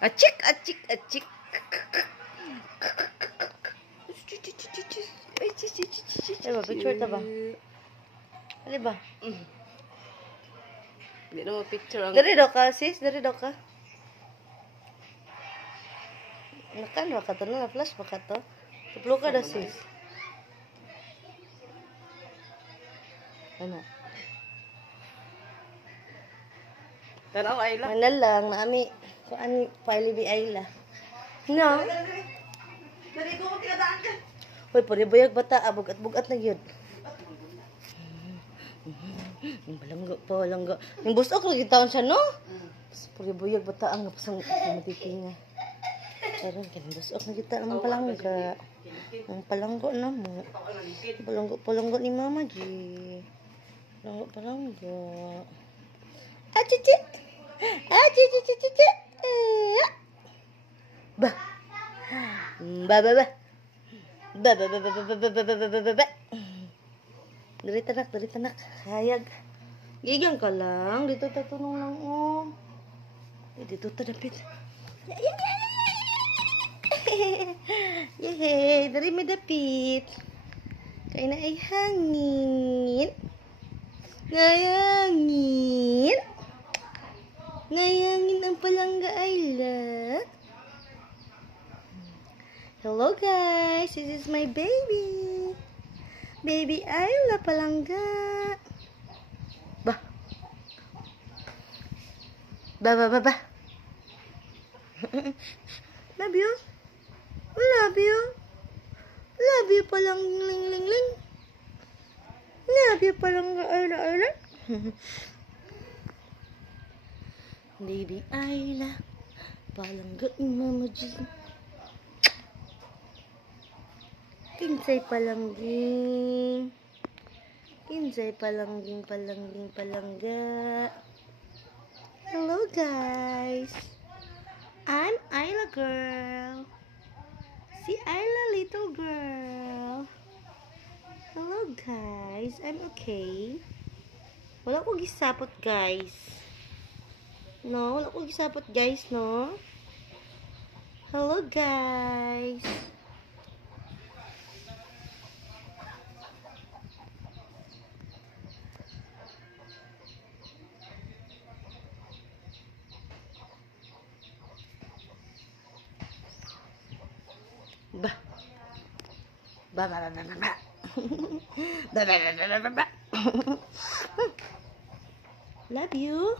Achik, achik, achik. Ay ba, picture ta ba? Ano ba? Hindi na picture ang... Dari daw ka, sis? Dari daw ka? Nakan ba ka to? Na-flash ba ka to? Tuplo ka daw, sis. Ano? Tanaw, Ayla. Manal lang, naami. Kung ani, Piley Ayla. No? Dari ko tinadaan ka. Hoy, puribuyag bata, bugat-bugat na yun. Balanggo po, balanggo. Yung busok lagi taon siya, no? Puribuyag bata ang napasang matitinga. Karon kan busok na kita ang palangga. Ang palanggo na mo. Palanggo ni Mama G. Palanggo. Ah, cici. Ah, cici. Ba. Ba. Dari tanak. Hayag. Gigang ka lang. Dito tatunong lang, oh. Dito tadapit. Yehey, dari may dapit. Kaya na ay hangin. Ngayangin ang palangga Ayla. Hello guys, this is my baby. Baby Ayla palangga. Ba. Love you. Love you palang ling. Love you palangga Ayla. Baby Ayla palangga ni Mama G. Kinsay palangging. Palangga. Hello guys. I'm Ayla girl. Si Ayla little girl. Hello guys. I'm okay. Wala ko gisapot guys. No, wala ko gisapot guys, no? Hello guys. Ba. Love you.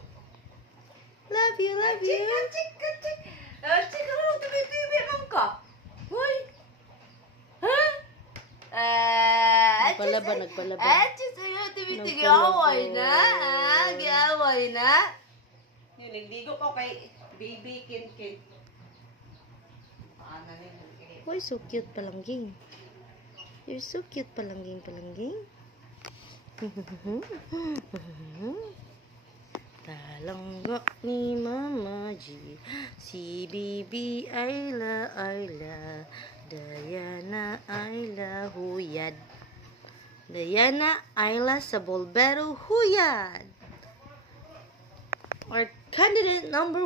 Cik. Cik, ano tubi-tubi man ka? Hoy. Ha? Nagpalaban. Cik, sa'yo tubi-tubi. Giaway na. Yun, nagdigo ko kay baby Kin. Ano na yun? Why so cute palangging? You're so cute palangging. Talangga ni Mama G. Si Bibi Ayla. Diana Ayla huyad. Diana Ayla sa Bolbero huyad. Our candidate number